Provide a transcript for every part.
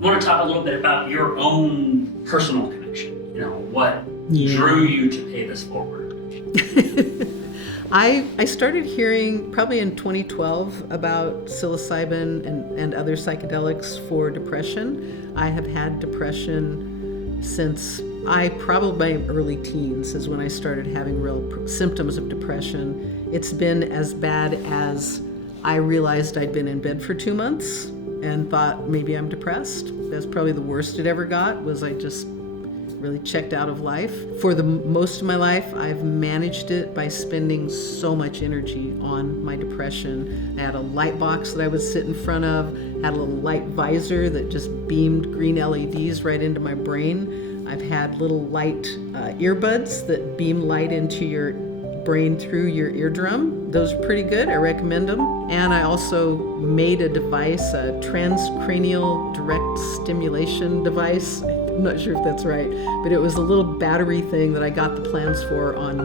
I want to talk a little bit about your own personal connection. What drew you to pay this forward? I started hearing probably in 2012 about psilocybin and other psychedelics for depression. I have had depression since probably my early teens is when I started having real symptoms of depression. It's been as bad as I realized I'd been in bed for 2 months and thought maybe I'm depressed. That's probably the worst it ever got, was I just really checked out of life. For the most of my life, I've managed it by spending so much energy on my depression. I had a light box that I would sit in front of, had a little light visor that just beamed green LEDs right into my brain. I've had little light earbuds that beam light into your brain through your eardrum. Those are pretty good. I recommend them. And I also made a device, a transcranial direct stimulation device. I'm not sure if that's right, but it was a little battery thing that I got the plans for on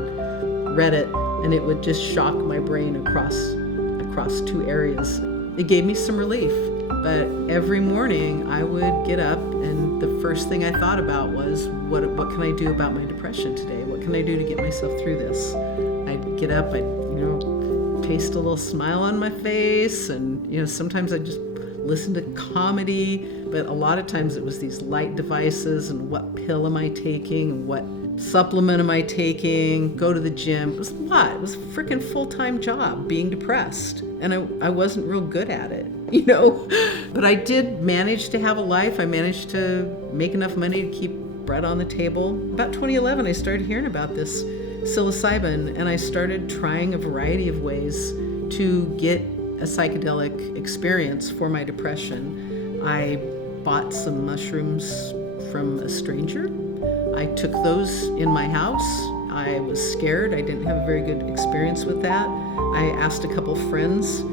Reddit, and it would just shock my brain across 2 areas. It gave me some relief, but every morning I would get up, and the first thing I thought about was, what can I do about my depression today? What can I do to get myself through this? I'd get up, I'd paste a little smile on my face, and sometimes I'd just listen to comedy, but a lot of times it was these light devices and what pill am I taking, what supplement am I taking, go to the gym. It was a lot. It was a freaking full-time job being depressed, and I wasn't real good at it, But I did manage to have a life. I managed to make enough money to keep bread on the table. About 2011, I started hearing about this psilocybin, and I started trying a variety of ways to get a psychedelic experience for my depression. I bought some mushrooms from a stranger. I took those in my house. I was scared. I didn't have a very good experience with that. I asked a couple friends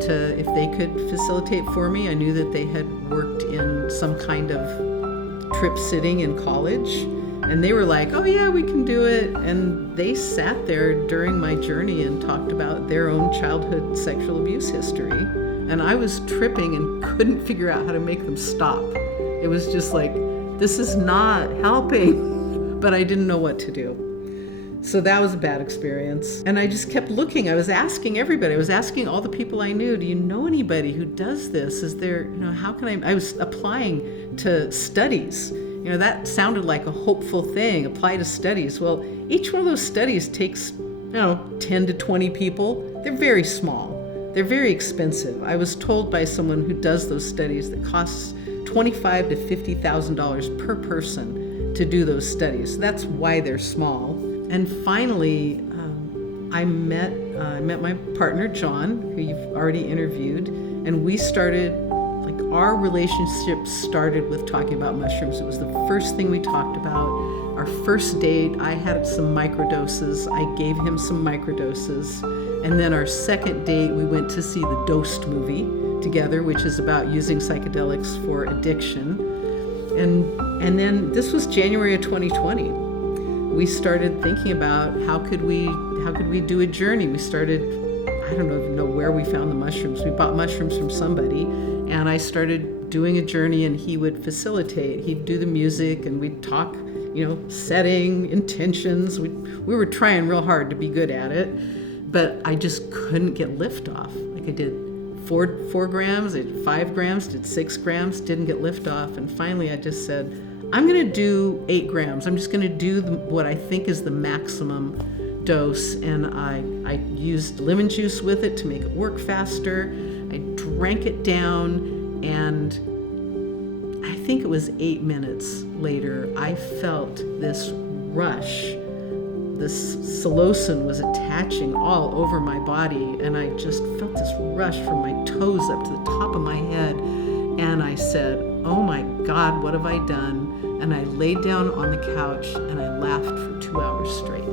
if they could facilitate for me. I knew that they had worked in some kind of trip sitting in college, and they were like, oh yeah, we can do it. And they sat there during my journey and talked about their own childhood sexual abuse history. And I was tripping and couldn't figure out how to make them stop. It was just like, this is not helping, but I didn't know what to do. So that was a bad experience. And I just kept looking. I was asking everybody. I was asking all the people I knew, do you know anybody who does this? Is there, how can I was applying to studies. That sounded like a hopeful thing, apply to studies. Well, each one of those studies takes, 10 to 20 people. They're very small. They're very expensive. I was told by someone who does those studies that costs $25,000 to $50,000 per person to do those studies. That's why they're small. And finally, I met my partner, John, who you've already interviewed, and we started, our relationship started with talking about mushrooms. It was the first thing we talked about. Our first date, I had some microdoses. I gave him some microdoses. And then our second date, we went to see the Dosed movie together, which is about using psychedelics for addiction. And then this was January of 2020. We started thinking about how could we do a journey. We started, I don't even know where we found the mushrooms. We bought mushrooms from somebody, and I started doing a journey, and he would facilitate. He'd do the music, and we'd talk, setting, intentions. We were trying real hard to be good at it, but I just couldn't get liftoff. I did 4 grams, I did 5 grams, did 6 grams, didn't get liftoff, and finally I just said, I'm going to do 8 grams. I'm just going to do what I think is the maximum dose, and I used lemon juice with it to make it work faster. I drank it down, and I think it was 8 minutes later, I felt this rush. This psilocin was attaching all over my body, and I just felt this rush from my toes up to the top of my head, and I said, oh my God, what have I done? And I laid down on the couch and I laughed for 2 hours straight.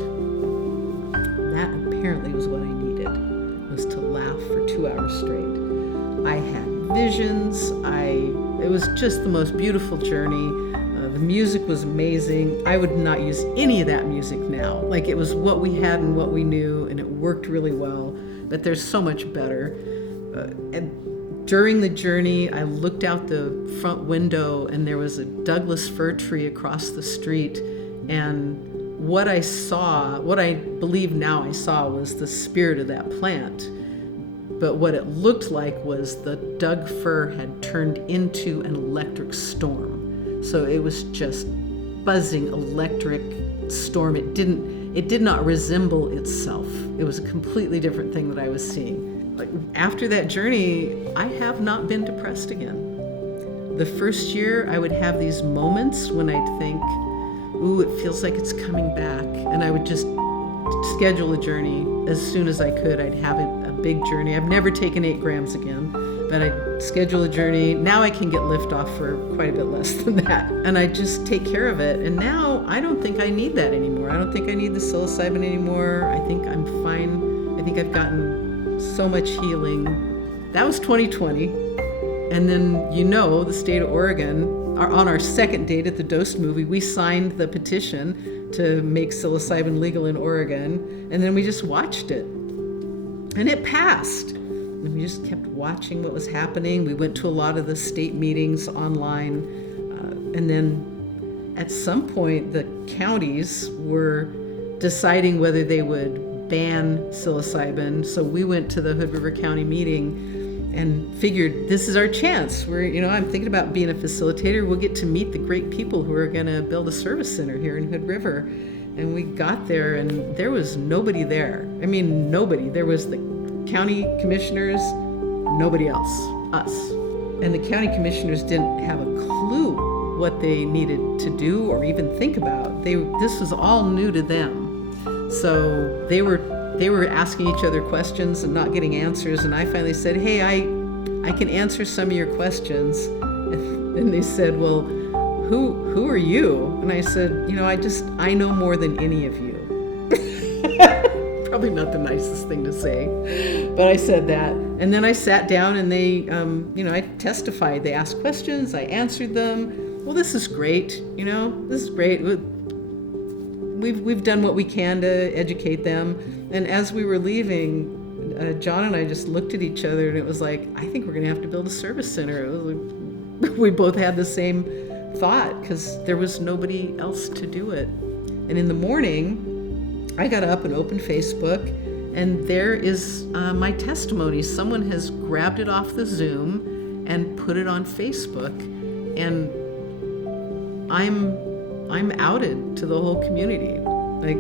That apparently was what I needed, was to laugh for 2 hours straight. I had visions. It was just the most beautiful journey. The music was amazing. I would not use any of that music now. It was what we had and what we knew, and it worked really well. But there's so much better. And During the journey, I looked out the front window and there was a Douglas fir tree across the street. And what I saw, what I believe now I saw, was the spirit of that plant. But what it looked like was the Doug fir had turned into an electric storm. So it was just buzzing electric storm. It did not resemble itself. It was a completely different thing that I was seeing. Like, after that journey, I have not been depressed again. The first year, I would have these moments when I'd think, ooh, it feels like it's coming back. And I would just schedule a journey as soon as I could. I'd have a big journey. I've never taken 8 grams again, but I'd schedule a journey. Now I can get liftoff for quite a bit less than that. And I just take care of it. And now I don't think I need that anymore. I don't think I need the psilocybin anymore. I think I'm fine. I think I've gotten so much healing. That was 2020. And then, the state of Oregon, on our second date at the Dosed movie, we signed the petition to make psilocybin legal in Oregon. And then we just watched it. And it passed. And we just kept watching what was happening. We went to a lot of the state meetings online. And then at some point, the counties were deciding whether they would ban psilocybin. So we went to the Hood River County meeting and figured this is our chance. I'm thinking about being a facilitator. We'll get to meet the great people who are going to build a service center here in Hood River. And we got there and there was nobody there. I mean, nobody. There was the county commissioners, nobody else, us. And the county commissioners didn't have a clue what they needed to do or even think about. This was all new to them. So they were asking each other questions and not getting answers. And I finally said, hey, I can answer some of your questions. And they said, well, who are you? And I said, I know more than any of you. Probably not the nicest thing to say, but I said that. And then I sat down and they, I testified. They asked questions, I answered them. Well, this is great. This is great. We've done what we can to educate them. And as we were leaving, John and I just looked at each other and it was like, I think we're going to have to build a service center. It was like, we both had the same thought because there was nobody else to do it. And in the morning, I got up and opened Facebook and there is my testimony. Someone has grabbed it off the Zoom and put it on Facebook. And I'm outed to the whole community. Like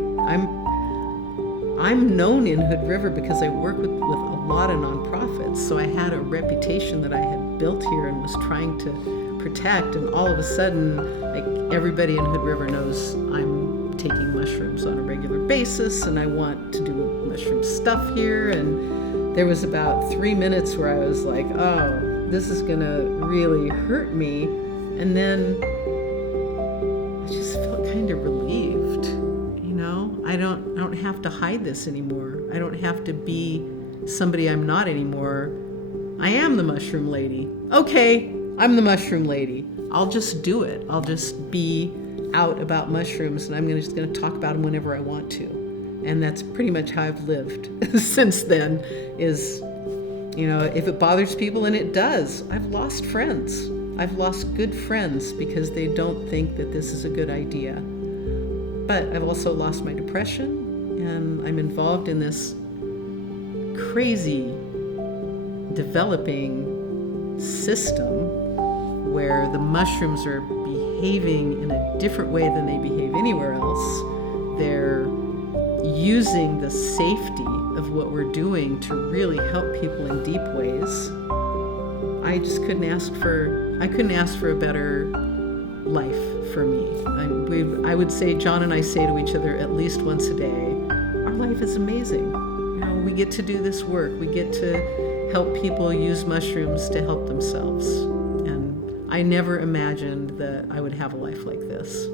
I'm known in Hood River because I work with a lot of nonprofits. So I had a reputation that I had built here and was trying to protect. And all of a sudden, like everybody in Hood River knows I'm taking mushrooms on a regular basis and I want to do mushroom stuff here. And there was about 3 minutes where I was like, oh, this is gonna really hurt me. And then I just felt kind of relieved, I don't have to hide this anymore. I don't have to be somebody I'm not anymore. I am the mushroom lady. Okay, I'm the mushroom lady. I'll just do it. I'll just be out about mushrooms and I'm just gonna talk about them whenever I want to. And that's pretty much how I've lived since then is, if it bothers people, and it does, I've lost friends. I've lost good friends because they don't think that this is a good idea. But I've also lost my depression, and I'm involved in this crazy developing system where the mushrooms are behaving in a different way than they behave anywhere else. They're using the safety of what we're doing to really help people in deep ways. I just couldn't ask for a better life for me. I would say, John and I say to each other at least once a day, our life is amazing. We get to do this work. We get to help people use mushrooms to help themselves. And I never imagined that I would have a life like this.